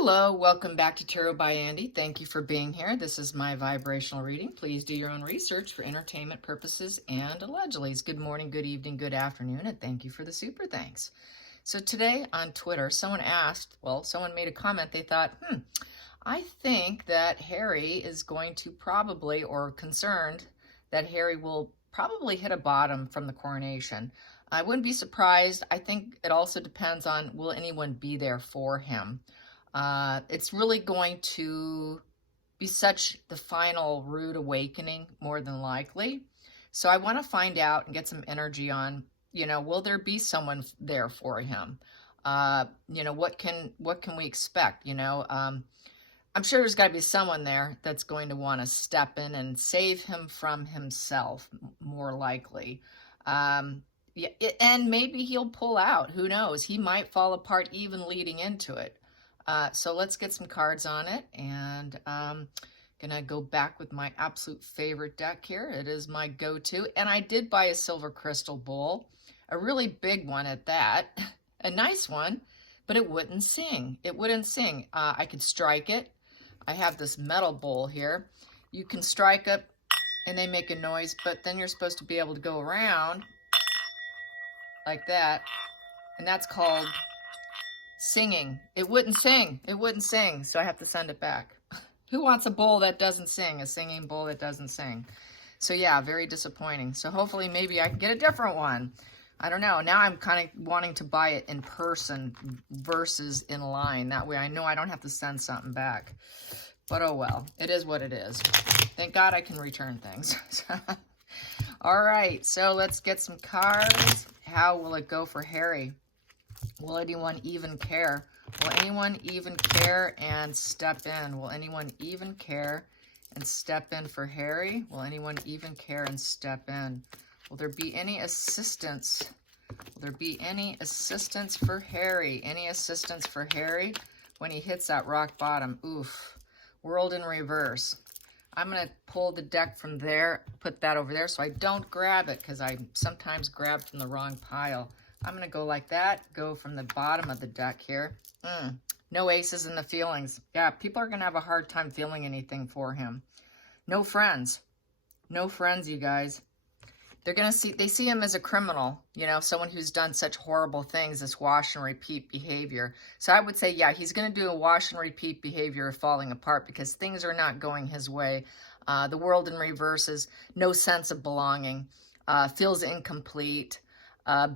Hello, welcome back to Tarot by Andy. Thank you for being here. This is my vibrational reading. Please do your own research for entertainment purposes and allegedly. Good morning, good evening, good afternoon, and thank you for the super thanks. So today on Twitter, someone made a comment. They thought, I think that Harry is going to probably, or concerned that Harry will probably hit a bottom from the coronation. I wouldn't be surprised. I think it also depends on, will anyone be there for him? It's really going to be such the final rude awakening, more than likely. So I want to find out and get some energy on, will there be someone there for him? What can we expect? I'm sure there's got to be someone there that's going to want to step in and save him from himself, more likely. And maybe he'll pull out. Who knows? He might fall apart even leading into it. So let's get some cards on it, and I'm going to go back with my absolute favorite deck here. It is my go-to, and I did buy a silver crystal bowl, a really big one at that, a nice one, but it wouldn't sing. It wouldn't sing. I could strike it. I have this metal bowl here. You can strike it, and they make a noise, but then you're supposed to be able to go around like that, and that's called singing. It wouldn't sing. It wouldn't sing, so I have to send it back. Who wants a bowl that doesn't sing, a singing bowl that doesn't sing? So yeah, very disappointing. So hopefully maybe I can get a different one. I don't know. Now I'm kind of wanting to buy it in person versus in line. That way I know I don't have to send something back. But oh well, it is what it is. Thank God I can return things. All right, so let's get some cards. How will it go for Harry? Will anyone even care? Will anyone even care and step in? Will anyone even care and step in for Harry? Will anyone even care and step in? Will there be any assistance? Will there be any assistance for Harry? Any assistance for Harry when he hits that rock bottom? Oof. World in reverse. I'm going to pull the deck from there, put that over there so I don't grab it because I sometimes grab from the wrong pile. I'm going to go like that, go from the bottom of the deck here. No aces in the feelings. Yeah, people are going to have a hard time feeling anything for him. No friends. No friends, you guys. They see him as a criminal, someone who's done such horrible things, this wash and repeat behavior. So I would say, yeah, he's going to do a wash and repeat behavior of falling apart because things are not going his way. The world in reverse is no sense of belonging, feels incomplete.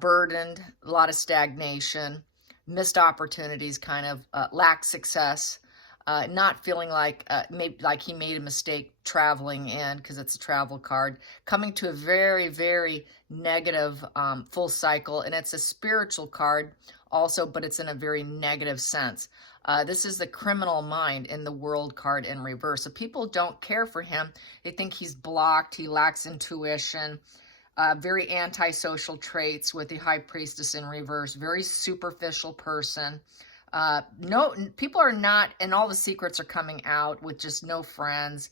Burdened, a lot of stagnation, missed opportunities, kind of lack success, not feeling like maybe like he made a mistake traveling in because it's a travel card, coming to a very, very negative full cycle. And it's a spiritual card also, but it's in a very negative sense. This is the criminal mind in the world card in reverse. So people don't care for him. They think he's blocked. He lacks intuition. Very antisocial traits with the High Priestess in reverse. Very superficial person. No, people are not, and all the secrets are coming out with just no friends.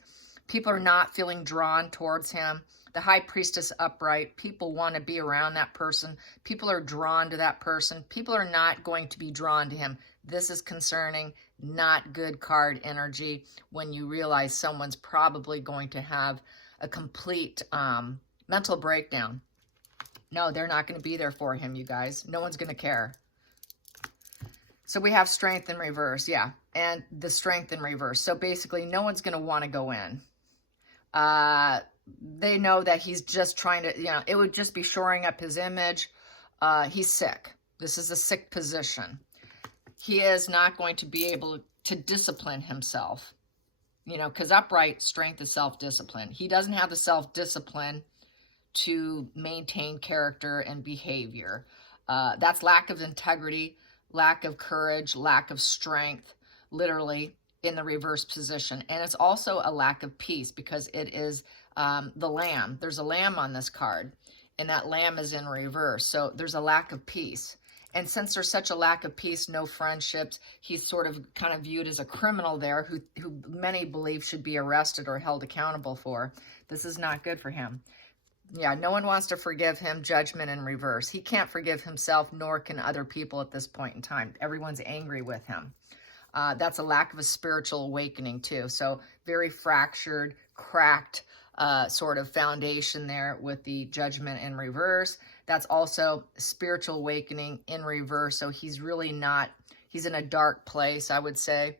People are not feeling drawn towards him. The High Priestess upright. People want to be around that person. People are drawn to that person. People are not going to be drawn to him. This is concerning, not good card energy when you realize someone's probably going to have a complete mental breakdown. No, they're not going to be there for him, you guys. No one's going to care. So we have strength in reverse, yeah, and the strength in reverse. So basically, no one's going to want to go in. They know that he's just trying to, it would just be shoring up his image. He's sick. This is a sick position. He is not going to be able to discipline himself, because upright strength is self-discipline. He doesn't have the self-discipline to maintain character and behavior. That's lack of integrity, lack of courage, lack of strength, literally in the reverse position. And it's also a lack of peace because it is the lamb. There's a lamb on this card, and that lamb is in reverse. So there's a lack of peace. And since there's such a lack of peace, no friendships, he's sort of kind of viewed as a criminal there who many believe should be arrested or held accountable for. This is not good for him. Yeah, no one wants to forgive him. Judgment in reverse. He can't forgive himself, nor can other people at this point in time. Everyone's angry with him. That's a lack of a spiritual awakening too. So very fractured, cracked sort of foundation there with the Judgment in reverse. That's also spiritual awakening in reverse. So he's really not, he's in a dark place, I would say.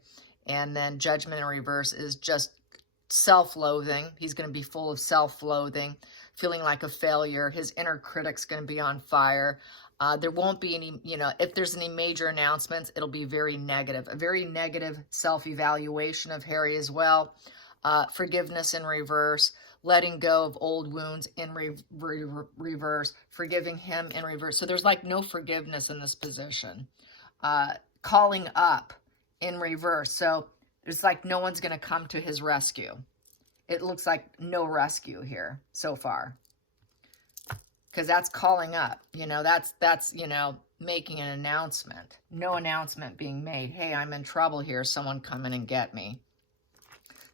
And then Judgment in reverse is just self-loathing. He's going to be full of self-loathing, feeling like a failure. His inner critic's going to be on fire. There won't be any, if there's any major announcements, it'll be very negative. A very negative self-evaluation of Harry as well. Forgiveness in reverse. Letting go of old wounds in reverse. Forgiving him in reverse. So there's like no forgiveness in this position. Calling up in reverse. So there's like no one's going to come to his rescue. It looks like no rescue here so far. Because that's calling up, that's making an announcement. No announcement being made. Hey, I'm in trouble here. Someone come in and get me.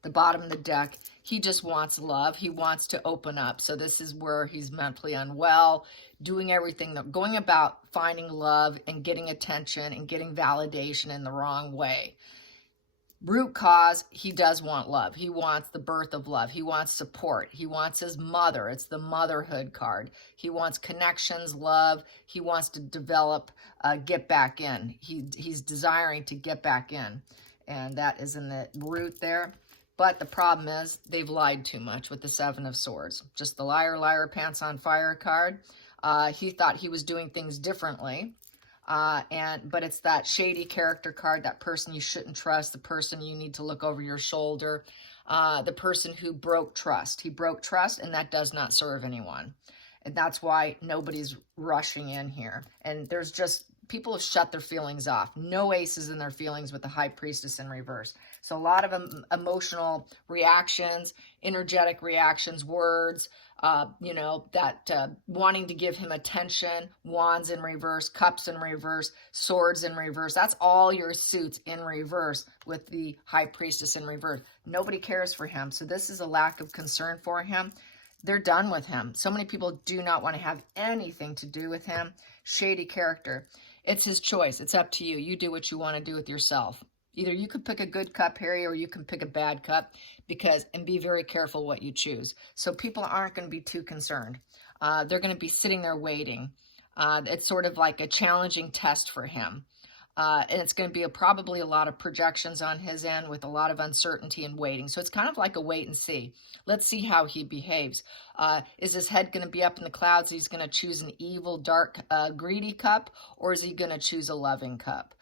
The bottom of the deck, he just wants love. He wants to open up. So this is where he's mentally unwell, doing everything, going about finding love and getting attention and getting validation in the wrong way. Root cause, he does want love. He wants the birth of love. He wants support. He wants his mother. It's the motherhood card. He wants connections, love. He wants to develop, get back in. He's desiring to get back in. And that is in the root there. But the problem is they've lied too much with the Seven of Swords. Just the liar, liar, pants on fire card. He thought he was doing things differently. But it's that shady character card, that person you shouldn't trust, the person you need to look over your shoulder, the person who broke trust. He broke trust, and that does not serve anyone. And that's why nobody's rushing in here. And there's just, people have shut their feelings off. No aces in their feelings with the High Priestess in reverse. So a lot of emotional reactions, energetic reactions, words, wanting to give him attention, wands in reverse, cups in reverse, swords in reverse. That's all your suits in reverse with the High Priestess in reverse. Nobody cares for him. So this is a lack of concern for him. They're done with him. So many people do not want to have anything to do with him. Shady character. It's his choice. It's up to you. You do what you want to do with yourself. Either you could pick a good cup, Harry, or you can pick a bad cup, and be very careful what you choose. So people aren't going to be too concerned. They're going to be sitting there waiting. It's sort of like a challenging test for him. And it's going to be probably a lot of projections on his end with a lot of uncertainty and waiting. So it's kind of like a wait and see. Let's see how he behaves. Is his head going to be up in the clouds? He's going to choose an evil, dark, greedy cup, or is he going to choose a loving cup?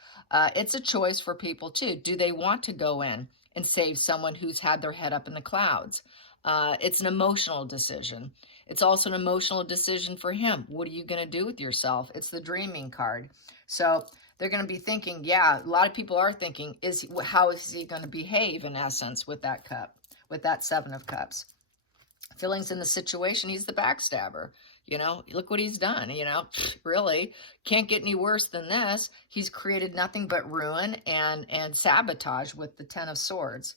It's a choice for people too. Do they want to go in and save someone who's had their head up in the clouds? It's an emotional decision. It's also an emotional decision for him. What are you going to do with yourself? It's the dreaming card. So they're going to be thinking, yeah, a lot of people are thinking, how is he going to behave in essence with that cup, with that Seven of Cups? Feelings in the situation, he's the backstabber. Look what he's done, really can't get any worse than this. He's created nothing but ruin and sabotage with the Ten of Swords.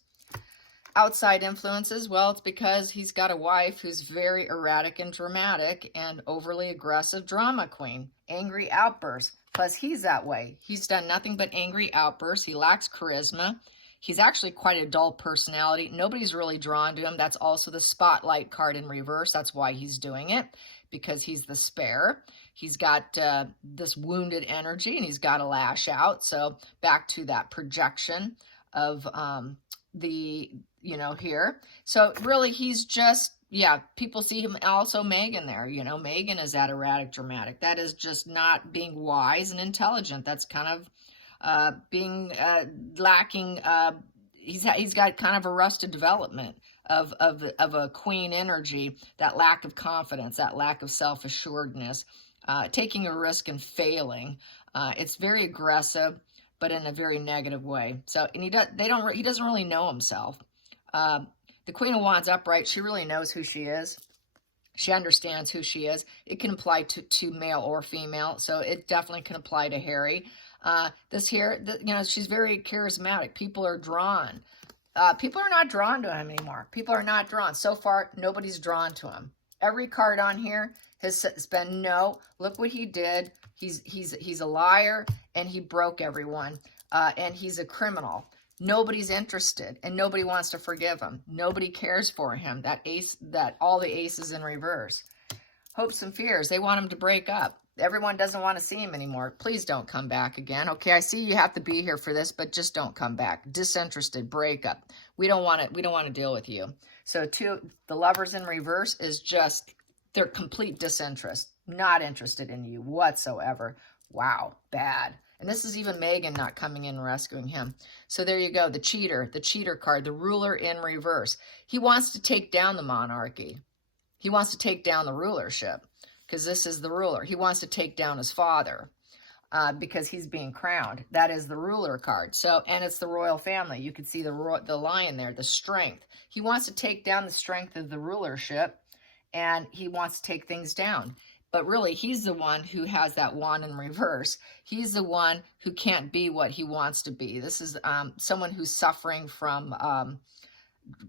Outside influences, well, it's because he's got a wife who's very erratic and dramatic and overly aggressive drama queen. Angry outbursts. Plus, he's that way. He's done nothing but angry outbursts. He lacks charisma. He's actually quite a dull personality. Nobody's really drawn to him. That's also the spotlight card in reverse. That's why he's doing it, because he's the spare. He's got this wounded energy, and he's got to lash out. So back to that projection of here. So really, he's just, people see him. Also Megan there, Megan is that erratic, dramatic. That is just not being wise and intelligent. That's kind of being lacking. He's got kind of arrested development of a queen energy, that lack of confidence, that lack of self-assuredness, taking a risk and failing. It's very aggressive, but in a very negative way. So, and he doesn't really know himself. The Queen of Wands upright, she really knows who she is. She understands who she is. It can apply to male or female, so it definitely can apply to Harry. She's very charismatic. People are drawn. People are not drawn to him anymore. People are not drawn. So far, nobody's drawn to him. Every card on here has been no. Look what he did. He's a liar, and he broke everyone. and he's a criminal. Nobody's interested, and nobody wants to forgive him. Nobody cares for him. That all the aces in reverse. Hopes and fears. They want him to break up. Everyone doesn't want to see him anymore. Please don't come back again. Okay, I see you have to be here for this, but just don't come back. Disinterested, breakup. We don't want it. We don't want to deal with you. So the Lovers in reverse is just their complete disinterest. Not interested in you whatsoever. Wow, bad. And this is even Megan not coming in and rescuing him. So there you go, the cheater card, the ruler in reverse. He wants to take down the monarchy. He wants to take down the rulership because this is the ruler. He wants to take down his father because he's being crowned. That is the ruler card. So, and it's the royal family. You can see the lion there, the strength. He wants to take down the strength of the rulership, and he wants to take things down. But really, he's the one who has that wand in reverse. He's the one who can't be what he wants to be. This is someone who's suffering from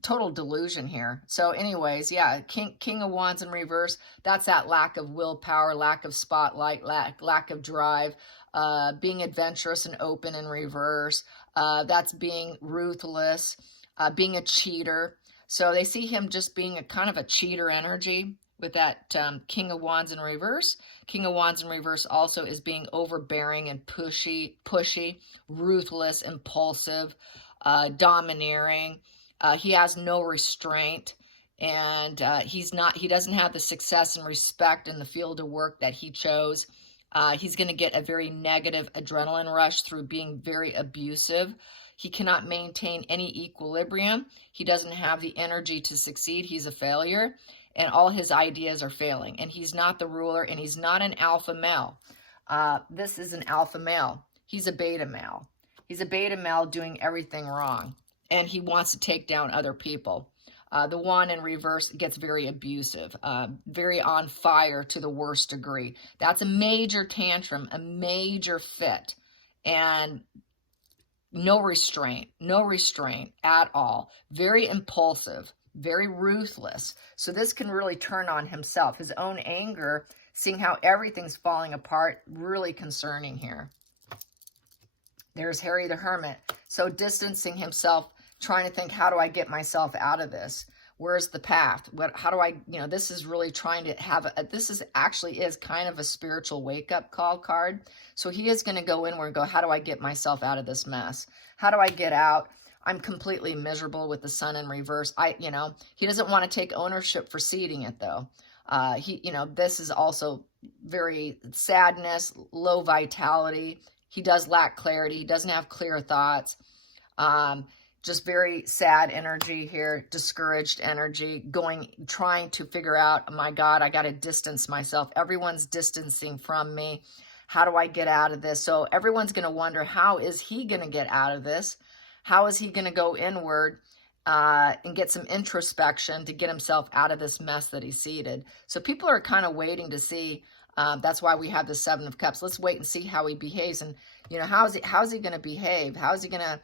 total delusion here. So anyways, yeah, King of Wands in reverse. That's that lack of willpower, lack of spotlight, lack of drive, being adventurous and open in reverse. That's being ruthless, being a cheater. So they see him just being a kind of a cheater energy with that King of Wands in reverse. King of Wands in reverse also is being overbearing and pushy, ruthless, impulsive, domineering. He has no restraint, and he doesn't have the success and respect in the field of work that he chose. He's going to get a very negative adrenaline rush through being very abusive. He cannot maintain any equilibrium. He doesn't have the energy to succeed. He's a failure, and all his ideas are failing. And he's not the ruler, and he's not an alpha male. This is an alpha male. He's a beta male. He's a beta male doing everything wrong, and he wants to take down other people. The one in reverse gets very abusive, very on fire to the worst degree. That's a major tantrum, a major fit, and no restraint at all. Very impulsive, very ruthless. So this can really turn on himself. His own anger, seeing how everything's falling apart, really concerning here. There's Harry the Hermit. So distancing himself, trying to think, how do I get myself out of this? Where's the path? How do I, this is really trying to have, this is actually is kind of a spiritual wake-up call card. So he is going to go inward and go, how do I get myself out of this mess? How do I get out? I'm completely miserable with the sun in reverse. He doesn't want to take ownership for seeding it though. This is also very sadness, low vitality. He does lack clarity. He doesn't have clear thoughts. Just very sad energy here, discouraged energy, trying to figure out, oh my God, I got to distance myself. Everyone's distancing from me. How do I get out of this? So everyone's going to wonder, how is he going to get out of this? How is he going to go inward and get some introspection to get himself out of this mess that he seeded? So people are kind of waiting to see. That's why we have the Seven of Cups. Let's wait and see how he behaves. And, how's he going to behave? How is he going to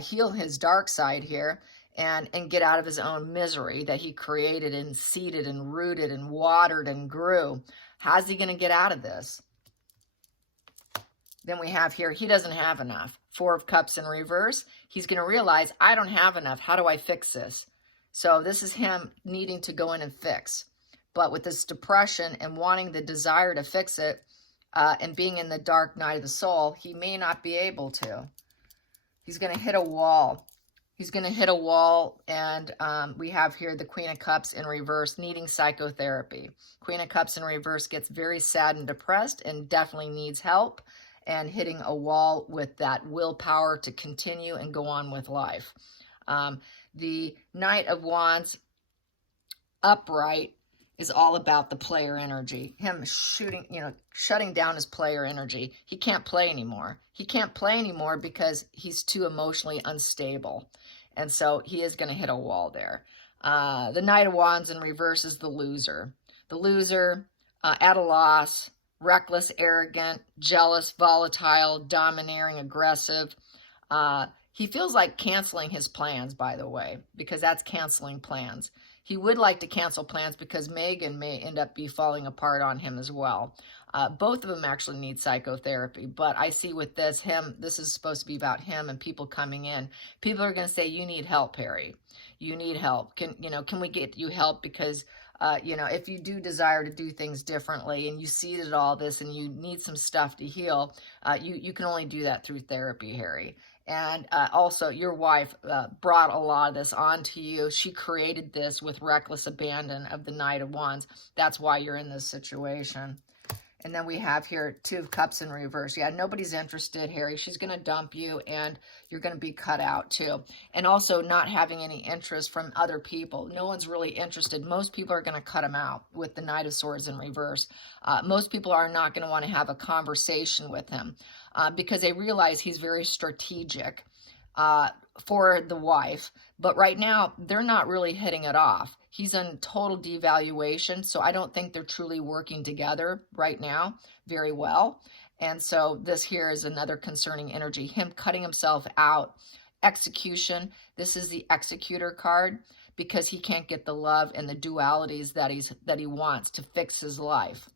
heal his dark side here and get out of his own misery that he created and seeded and rooted and watered and grew? How's he going to get out of this? Then we have here, he doesn't have enough. Four of Cups in reverse. He's going to realize, I don't have enough. How do I fix this? So this is him needing to go in and fix. But with this depression and wanting the desire to fix it and being in the dark night of the soul, he may not be able to. He's going to hit a wall. He's going to hit a wall, and we have here the Queen of Cups in reverse, needing psychotherapy. Queen of Cups in reverse gets very sad and depressed and definitely needs help, and hitting a wall with that willpower to continue and go on with life. The Knight of Wands upright is all about the player energy. Him shutting down his player energy. He can't play anymore. He can't play anymore because he's too emotionally unstable. And so he is going to hit a wall there. The Knight of Wands in reverse is the loser. The loser, at a loss, reckless, arrogant, jealous, volatile, domineering, aggressive. He feels like canceling his plans, by the way, because that's canceling plans. He would like to cancel plans because Megan may end up falling apart on him as well. Both of them actually need psychotherapy, but I see with this is supposed to be about him and people coming in. People are going to say, you need help, Harry. You need help. Can we get you help? Because, if you do desire to do things differently and you seeded all this and you need some stuff to heal, you can only do that through therapy, Harry. And also, your wife brought a lot of this onto you. She created this with reckless abandon of the Knight of Wands. That's why you're in this situation. And then we have here 2 of Cups in reverse. Yeah, nobody's interested, Harry. She's going to dump you, and you're going to be cut out, too. And also not having any interest from other people. No one's really interested. Most people are going to cut him out with the Knight of Swords in reverse. Most people are not going to want to have a conversation with him because they realize he's very strategic for the wife. But right now, they're not really hitting it off. He's in total devaluation, so I don't think they're truly working together right now very well. And so this here is another concerning energy, him cutting himself out. Execution, this is the Executor card because he can't get the love and the dualities that he wants to fix his life.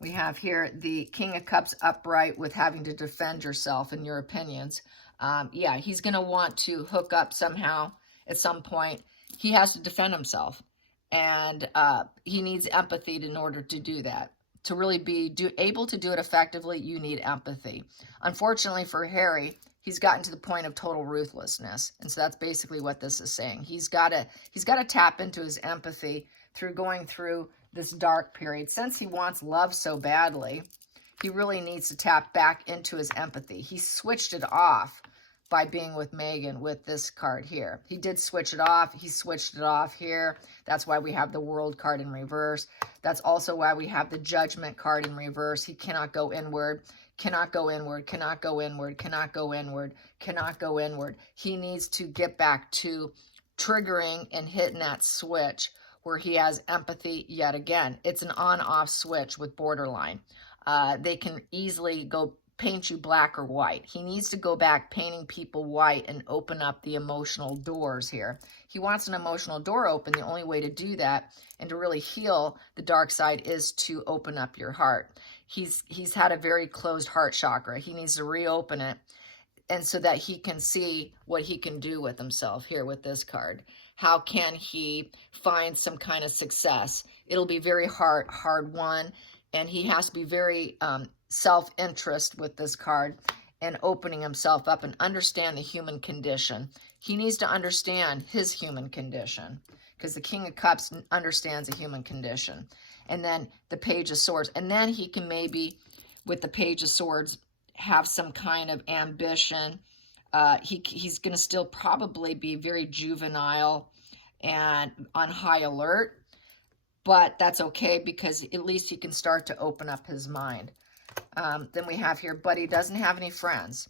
We have here the King of Cups upright with having to defend yourself in your opinions. Yeah, he's going to want to hook up somehow at some point. He has to defend himself. And he needs empathy in order to do that. To really be able to do it effectively, you need empathy. Unfortunately for Harry, he's gotten to the point of total ruthlessness. And so that's basically what this is saying. He's got to tap into his empathy through going through this dark period. Since he wants love so badly, he really needs to tap back into his empathy. He switched it off by being with Megan with this card here. He did switch it off. He switched it off here. That's why we have the World card in reverse. That's also why we have the Judgment card in reverse. He cannot go inward, cannot go inward, cannot go inward, cannot go inward, cannot go inward. He needs to get back to triggering and hitting that switch where he has empathy yet again. It's an on-off switch with borderline. They can easily go paint you black or white. He needs to go back painting people white and open up the emotional doors here. He wants an emotional door open. The only way to do that and to really heal the dark side is to open up your heart. He's had a very closed heart chakra. He needs to reopen it, and so that he can see what he can do with himself here with this card. How can he find some kind of success? It'll be very hard won, and he has to be very self-interest with this card and opening himself up and understand the human condition. He needs to understand his human condition because the King of Cups understands the human condition. And then the Page of Swords. And then he can maybe, with the Page of Swords, have some kind of ambition. He's going to still probably be very juvenile and on high alert, but that's okay because at least he can start to open up his mind. Then we have here, but he doesn't have any friends.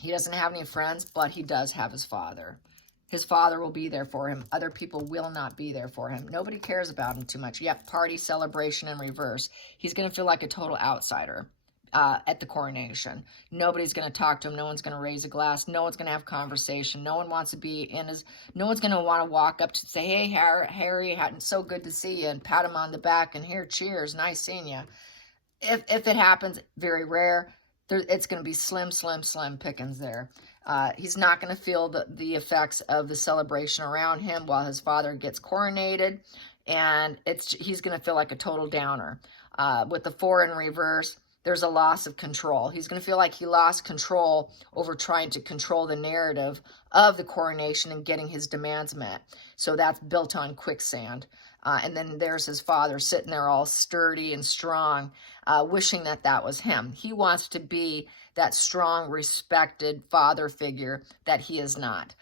He doesn't have any friends, but he does have his father. His father will be there for him. Other people will not be there for him. Nobody cares about him too much. Yep, party, celebration, in reverse. He's going to feel like a total outsider at the coronation. Nobody's going to talk to him. No one's going to raise a glass. No one's going to have conversation. No one wants to be in his... No one's going to want to walk up to say, hey, Harry, so good to see you, and pat him on the back, and here, cheers, nice seeing you. If it happens, very rare, it's going to be slim pickings there. He's not going to feel the effects of the celebration around him while his father gets coronated, and he's going to feel like a total downer. With the 4 in reverse, there's a loss of control. He's going to feel like he lost control over trying to control the narrative of the coronation and getting his demands met. So that's built on quicksand. And then there's his father sitting there all sturdy and strong, wishing that was him. He wants to be that strong, respected father figure that he is not.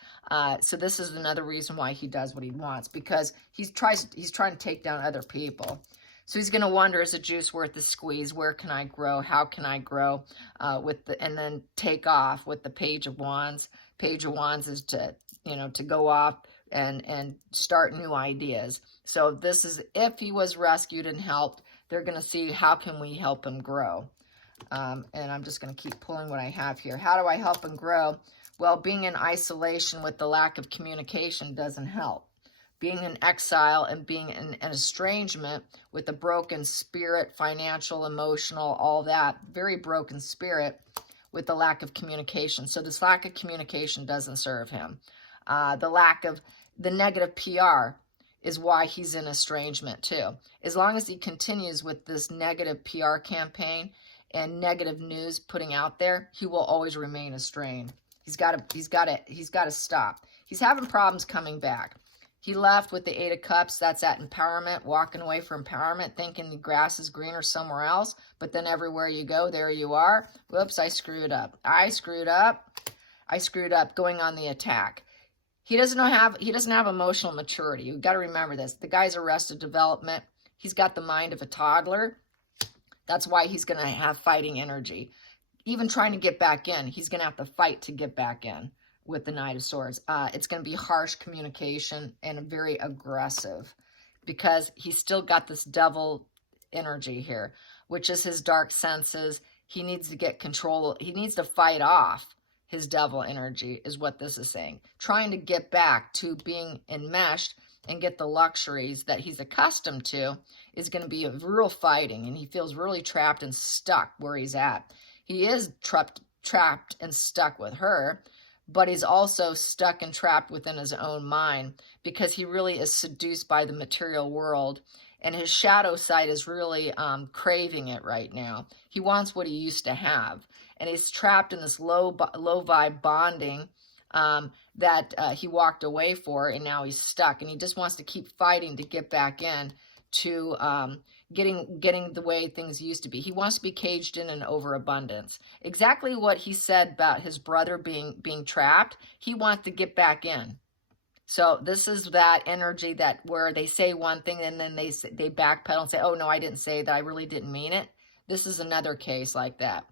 So this is another reason why he does what he wants, because he's trying to take down other people. So he's going to wonder, is the juice worth the squeeze? Where can I grow? How can I grow? And then take off with the Page of Wands. Page of Wands is to go off and start new ideas. So this is, if he was rescued and helped, they're going to see how can we help him grow. And I'm just going to keep pulling what I have here. How do I help and grow? Well, being in isolation with the lack of communication doesn't help. Being in exile and being in an estrangement with a broken spirit, financial, emotional, all that, very broken spirit with the lack of communication. So this lack of communication doesn't serve him. The negative PR is why he's in estrangement too. As long as he continues with this negative PR campaign and negative news putting out there, he will always remain estranged. He's got to stop. He's having problems coming back. He left with the 8 of Cups. That's that empowerment, walking away from empowerment, thinking the grass is greener somewhere else. But then everywhere you go, there you are. Whoops, I screwed up. I screwed up going on the attack. He doesn't have emotional maturity. You've got to remember this. The guy's arrested development. He's got the mind of a toddler. That's why he's going to have fighting energy. Even trying to get back in, he's going to have to fight to get back in. With the Knight of Swords. It's going to be harsh communication and very aggressive because he's still got this devil energy here, which is his dark senses. He needs to get control. He needs to fight off his devil energy is what this is saying. Trying to get back to being enmeshed and get the luxuries that he's accustomed to is going to be a real fighting, and he feels really trapped and stuck where he's at. He is trapped and stuck with her, but he's also stuck and trapped within his own mind because he really is seduced by the material world, and his shadow side is really craving it right now. He wants what he used to have, and he's trapped in this low vibe bonding that he walked away for, and now he's stuck, and he just wants to keep fighting to get back in to getting the way things used to be. He wants to be caged in an overabundance. Exactly what he said about his brother being trapped. He wants to get back in. So this is that energy that where they say one thing and then they backpedal and say, "Oh no, I didn't say that. I really didn't mean it." This is another case like that.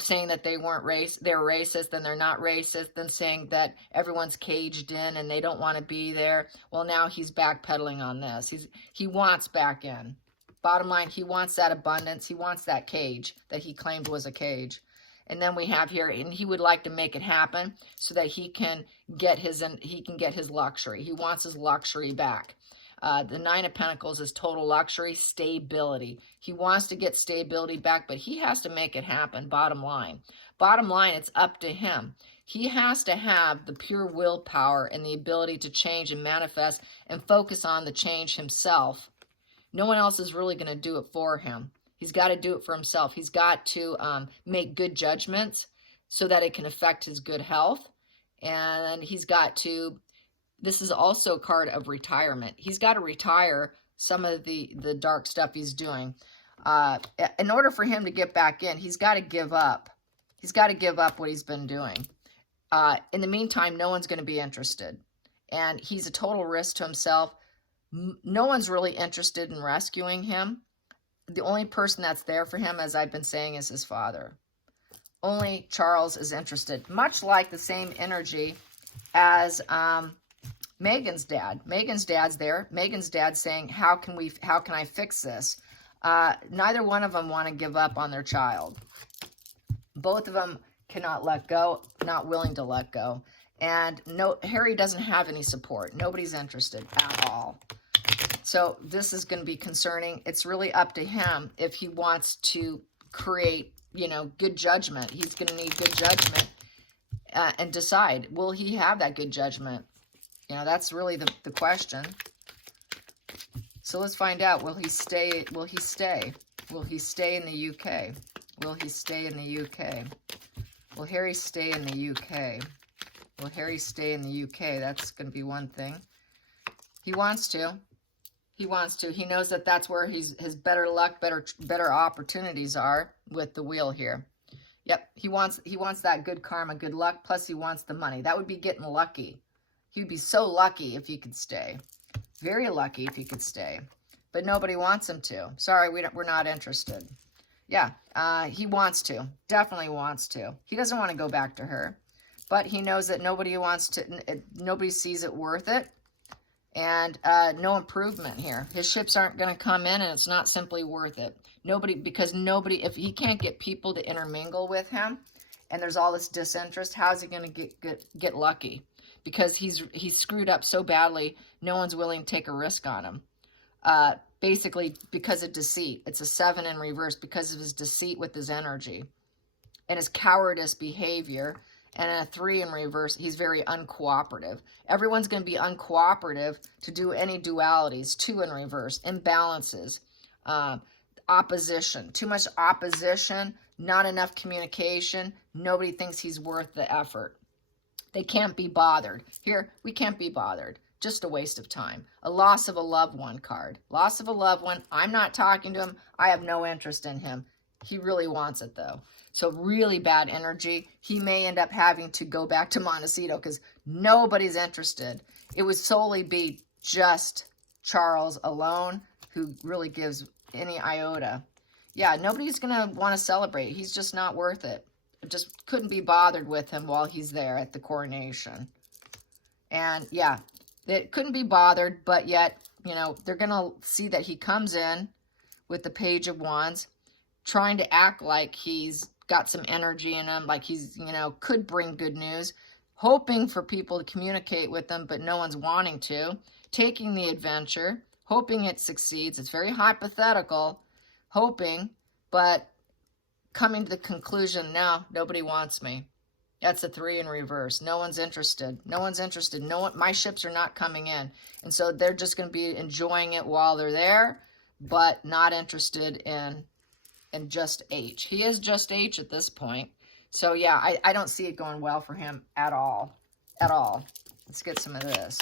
Saying that they're racist, then they're not racist, then saying that everyone's caged in and they don't want to be there. Well, now he's backpedaling on this. He wants back in. Bottom line, he wants that abundance. He wants that cage that he claimed was a cage. And then we have here, and he would like to make it happen so that he can get his luxury. He wants his luxury back. The 9 of Pentacles is total luxury, stability. He wants to get stability back, but he has to make it happen, bottom line. Bottom line, it's up to him. He has to have the pure willpower and the ability to change and manifest and focus on the change himself. No one else is really going to do it for him. He's got to do it for himself. He's got to make good judgments so that it can affect his good health. And he's got to... This is also a card of retirement. He's got to retire some of the dark stuff he's doing. In order for him to get back in, he's got to give up. He's got to give up what he's been doing. In the meantime, no one's going to be interested. And he's a total risk to himself. No one's really interested in rescuing him. The only person that's there for him, as I've been saying, is his father. Only Charles is interested. Much like the same energy as... Megan's dad. Megan's dad's there. Megan's dad's saying, how can I fix this? Neither one of them want to give up on their child. Both of them cannot let go, not willing to let go. And no, Harry doesn't have any support. Nobody's interested at all. So this is going to be concerning. It's really up to him if he wants to create, good judgment. He's going to need good judgment and decide, will he have that good judgment? That's really the question. So let's find out. Will he stay? Will he stay? Will he stay in the UK? Will he stay in the UK? Will Harry stay in the UK? Will Harry stay in the UK? That's going to be one thing. He wants to. He wants to. He knows that that's where his better luck, better opportunities are with the wheel here. Yep, he wants that good karma, good luck, plus he wants the money. That would be getting lucky. He'd be so lucky if he could stay. Very lucky if he could stay. But nobody wants him to. Sorry, we're not interested. Yeah, he wants to. Definitely wants to. He doesn't want to go back to her. But he knows that nobody sees it worth it. And no improvement here. His ships aren't going to come in, and it's not simply worth it. Nobody, if he can't get people to intermingle with him, and there's all this disinterest, how's he going to get lucky? Because he's screwed up so badly, no one's willing to take a risk on him. Basically, because of deceit. It's a 7 in reverse because of his deceit with his energy and his cowardice behavior. And a 3 in reverse, he's very uncooperative. Everyone's going to be uncooperative to do any dualities. 2 in reverse, imbalances, opposition, too much opposition, not enough communication. Nobody thinks he's worth the effort. They can't be bothered. Here, we can't be bothered. Just a waste of time. A loss of a loved one card. Loss of a loved one. I'm not talking to him. I have no interest in him. He really wants it, though. So really bad energy. He may end up having to go back to Montecito because nobody's interested. It would solely be just Charles alone who really gives any iota. Yeah, nobody's going to want to celebrate. He's just not worth it. Just couldn't be bothered with him while he's there at the coronation. And yeah, they couldn't be bothered, but yet, you know, they're going to see that he comes in with the Page of Wands, trying to act like he's got some energy in him, like he's, you know, could bring good news, hoping for people to communicate with them, but no one's wanting to, taking the adventure, hoping it succeeds. It's very hypothetical, hoping, but coming to the conclusion, no, nobody wants me. That's a 3 in reverse. No one's interested. No one's interested. No one, my ships are not coming in. And so they're just going to be enjoying it while they're there, but not interested in just H. He is just H at this point. So yeah, I don't see it going well for him at all. At all. Let's get some of this.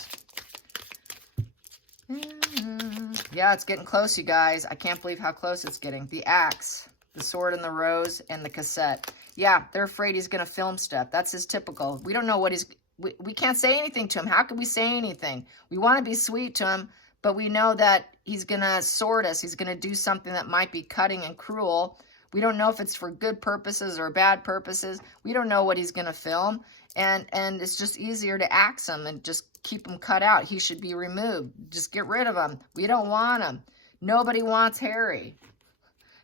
Yeah, it's getting close, you guys. I can't believe how close it's getting. The Axe, the Sword and the Rose, and the Cassette. Yeah, they're afraid he's going to film stuff. That's his typical. We don't know what he's... We can't say anything to him. How can we say anything? We want to be sweet to him, but we know that he's going to sword us. He's going to do something that might be cutting and cruel. We don't know if it's for good purposes or bad purposes. We don't know what he's going to film. And it's just easier to axe him and just keep him cut out. He should be removed. Just get rid of him. We don't want him. Nobody wants Harry.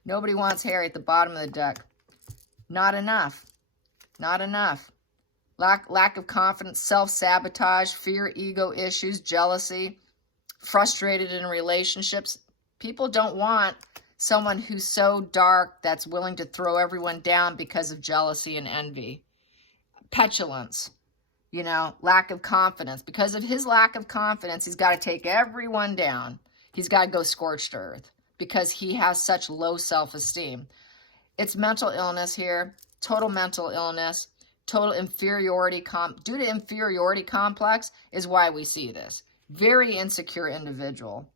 Nobody wants Harry at the bottom of the deck. Not enough. Not enough. Lack of confidence, self-sabotage, fear, ego issues, jealousy, frustrated in relationships. People don't want someone who's so dark that's willing to throw everyone down because of jealousy and envy. Petulance, you know, lack of confidence. Because of his lack of confidence, he's got to take everyone down. He's got to go scorched earth because he has such low self-esteem. It's mental illness here, total mental illness, total inferiority. Due to inferiority complex is why we see this. Very insecure individual.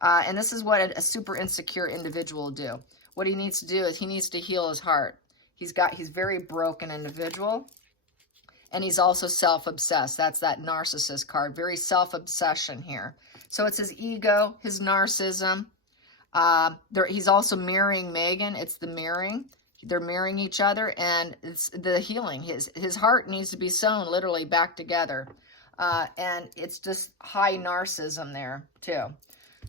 And this is what a super insecure individual will do. What he needs to do is he needs to heal his heart. He's very broken individual. And he's also self-obsessed. That's that narcissist card. Very self-obsession here. So it's his ego, his narcissism. He's also mirroring Megan. It's the mirroring. They're mirroring each other, and it's the healing. His heart needs to be sewn literally back together. And it's just high narcissism there, too.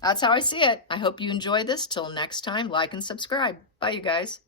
That's how I see it. I hope you enjoyed this. Till next time, like and subscribe. Bye, you guys.